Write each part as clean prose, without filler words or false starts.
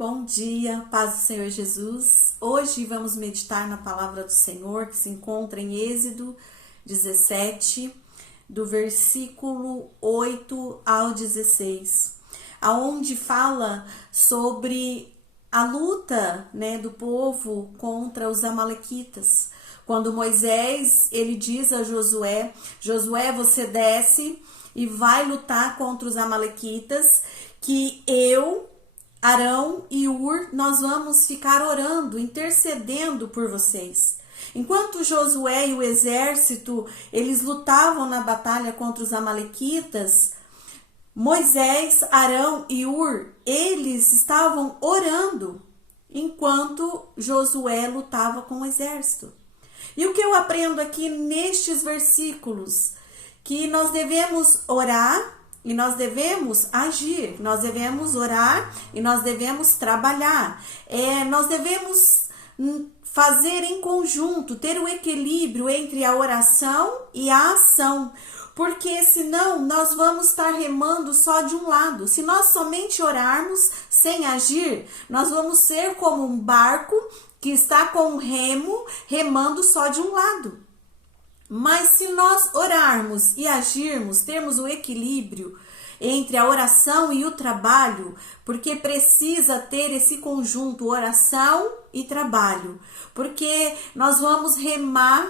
Bom dia, paz do Senhor Jesus. Hoje vamos meditar na palavra do Senhor que se encontra em Êxodo 17, do versículo 8 ao 16, aonde fala sobre a luta, do povo contra os amalequitas. Quando Moisés, ele diz a Josué, você desce e vai lutar contra os amalequitas, que eu, Arão e Ur, nós vamos ficar orando, intercedendo por vocês. Enquanto Josué e o exército, eles lutavam na batalha contra os amalequitas, Moisés, Arão e Ur, eles estavam orando, enquanto Josué lutava com o exército. E o que eu aprendo aqui nestes versículos? Que nós devemos orar e nós devemos agir, nós devemos orar e nós devemos trabalhar. Nós devemos fazer em conjunto, ter o equilíbrio entre a oração e a ação, porque senão nós vamos estar remando só de um lado. Se nós somente orarmos sem agir, nós vamos ser como um barco que está com o remo, remando só de um lado. Mas se nós orarmos e agirmos, termos o equilíbrio entre a oração e o trabalho, porque precisa ter esse conjunto, oração e trabalho, porque nós vamos remar,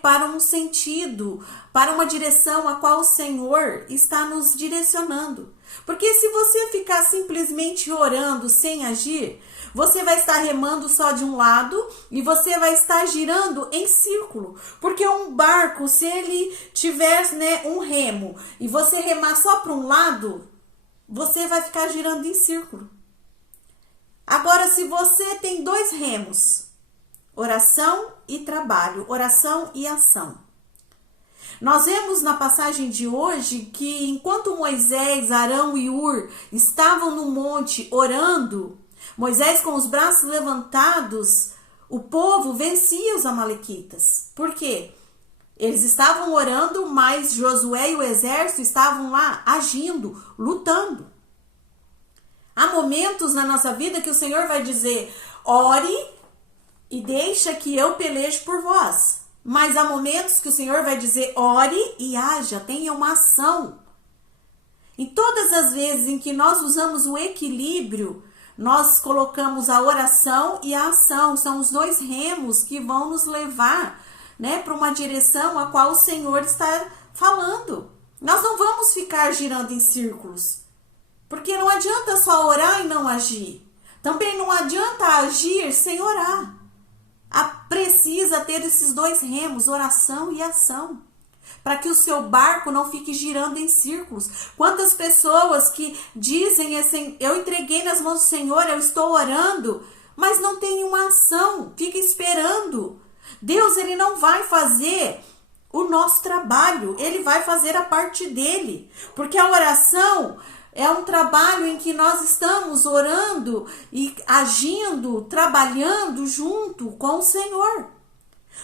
para um sentido, para uma direção a qual o Senhor está nos direcionando. Porque se você ficar simplesmente orando sem agir, você vai estar remando só de um lado e você vai estar girando em círculo. Porque um barco, se ele tiver um remo e você remar só para um lado, você vai ficar girando em círculo. Agora, se você tem dois remos, oração e trabalho, oração e ação. Nós vemos na passagem de hoje que enquanto Moisés, Arão e Ur estavam no monte orando, Moisés com os braços levantados, o povo vencia os amalequitas. Por quê? Eles estavam orando, mas Josué e o exército estavam lá agindo, lutando. Há momentos na nossa vida que o Senhor vai dizer, ore e deixa que eu peleje por vós. Mas há momentos que o Senhor vai dizer, ore e haja, tenha uma ação. Em todas as vezes em que nós usamos o equilíbrio, nós colocamos a oração e a ação. São os dois remos que vão nos levar, para uma direção a qual o Senhor está falando. Nós não vamos ficar girando em círculos, porque não adianta só orar e não agir. Também não adianta agir sem orar. Precisa ter esses dois remos, oração e ação, para que o seu barco não fique girando em círculos. Quantas pessoas que dizem assim, eu entreguei nas mãos do Senhor, eu estou orando, mas não tem uma ação, fica esperando. Deus, ele não vai fazer o nosso trabalho, ele vai fazer a parte dele, porque a oração é um trabalho em que nós estamos orando e agindo, trabalhando junto com o Senhor.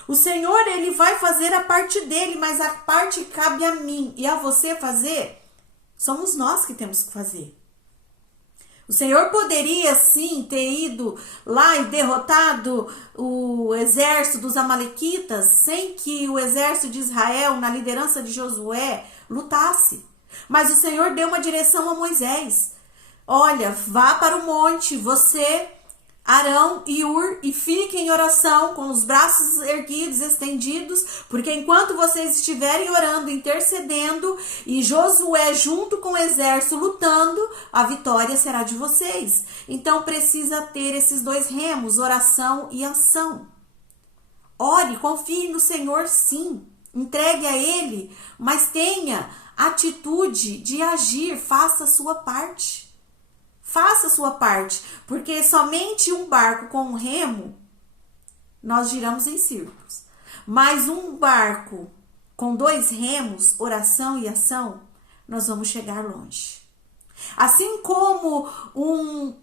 O Senhor, ele vai fazer a parte dele, mas a parte que cabe a mim e a você fazer, somos nós que temos que fazer. O Senhor poderia sim ter ido lá e derrotado o exército dos amalequitas sem que o exército de Israel, na liderança de Josué, lutasse. Mas o Senhor deu uma direção a Moisés. Olha, vá para o monte, você, Arão e Ur, e fiquem em oração com os braços erguidos, estendidos, porque enquanto vocês estiverem orando, intercedendo, e Josué junto com o exército lutando, a vitória será de vocês. Então precisa ter esses dois remos, oração e ação. Ore, confie no Senhor sim, entregue a Ele, mas tenha atitude de agir, faça a sua parte. Faça a sua parte, porque somente um barco com um remo, nós giramos em círculos. Mas um barco com dois remos, oração e ação, nós vamos chegar longe. Assim como um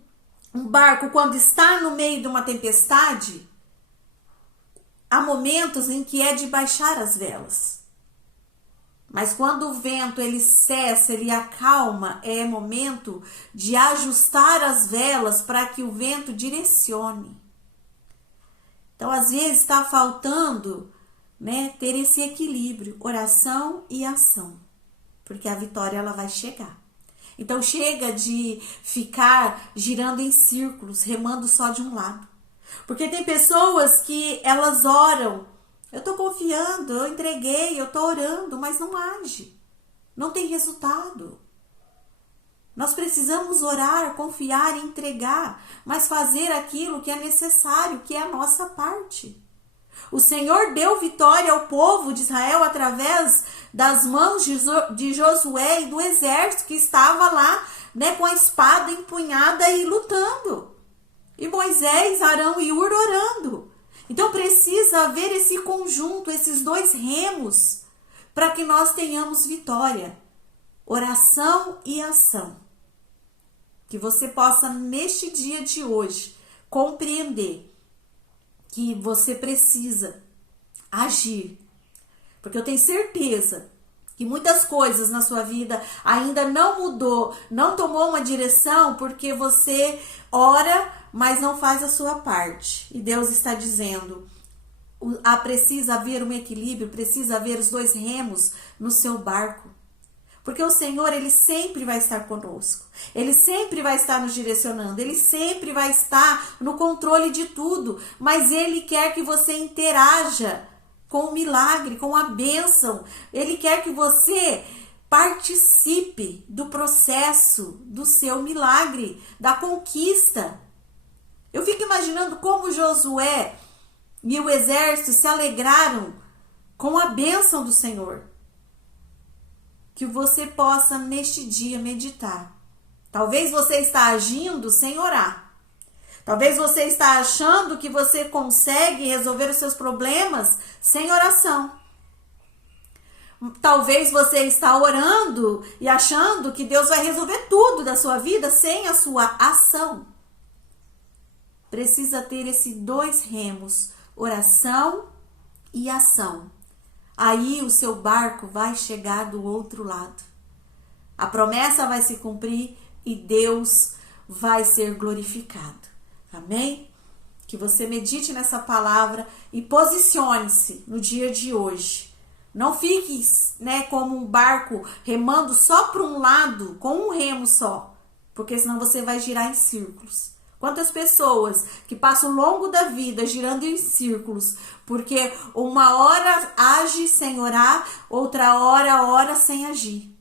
barco, quando está no meio de uma tempestade, há momentos em que é de baixar as velas. Mas quando o vento ele cessa, ele acalma, é momento de ajustar as velas para que o vento direcione. Então, às vezes está faltando, né, ter esse equilíbrio, oração e ação, porque a vitória ela vai chegar. Então chega de ficar girando em círculos, remando só de um lado. Porque tem pessoas que elas oram, eu estou confiando, eu entreguei, eu estou orando, mas não age, não tem resultado. Nós precisamos orar, confiar e entregar, mas fazer aquilo que é necessário, que é a nossa parte. O Senhor deu vitória ao povo de Israel através das mãos de Josué e do exército que estava lá, né, com a espada empunhada e lutando. E Moisés, Arão e Hur orando. Então precisa haver esse conjunto, esses dois remos, para que nós tenhamos vitória. Oração e ação. Que você possa, neste dia de hoje, compreender que você precisa agir. Porque eu tenho certeza que muitas coisas na sua vida ainda não mudou, não tomou uma direção, porque você ora, mas não faz a sua parte. E Deus está dizendo, precisa haver um equilíbrio, precisa haver os dois remos no seu barco. Porque o Senhor, Ele sempre vai estar conosco. Ele sempre vai estar nos direcionando. Ele sempre vai estar no controle de tudo. Mas Ele quer que você interaja com o milagre, com a bênção. Ele quer que você participe do processo do seu milagre, da conquista. Eu fico imaginando como Josué e o exército se alegraram com a bênção do Senhor. Que você possa neste dia meditar. Talvez você está agindo sem orar. Talvez você está achando que você consegue resolver os seus problemas sem oração. Talvez você está orando e achando que Deus vai resolver tudo da sua vida sem a sua ação. Precisa ter esses dois remos, oração e ação. Aí o seu barco vai chegar do outro lado. A promessa vai se cumprir e Deus vai ser glorificado. Amém? Que você medite nessa palavra e posicione-se no dia de hoje. Não fique, né, como um barco remando só para um lado, com um remo só, porque senão você vai girar em círculos. Quantas pessoas que passam o longo da vida girando em círculos, porque uma hora age sem orar, outra hora ora sem agir.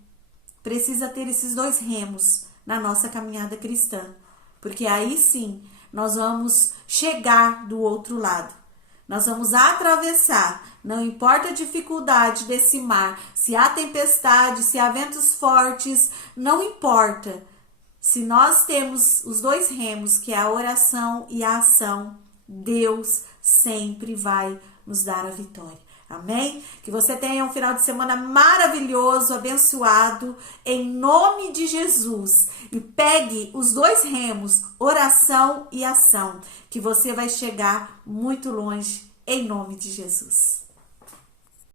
Precisa ter esses dois remos na nossa caminhada cristã, porque aí sim nós vamos chegar do outro lado. Nós vamos atravessar, não importa a dificuldade desse mar, se há tempestade, se há ventos fortes, não importa. Se nós temos os dois remos, que é a oração e a ação, Deus sempre vai nos dar a vitória. Amém? Que você tenha um final de semana maravilhoso, abençoado, em nome de Jesus. E pegue os dois remos, oração e ação, que você vai chegar muito longe, em nome de Jesus.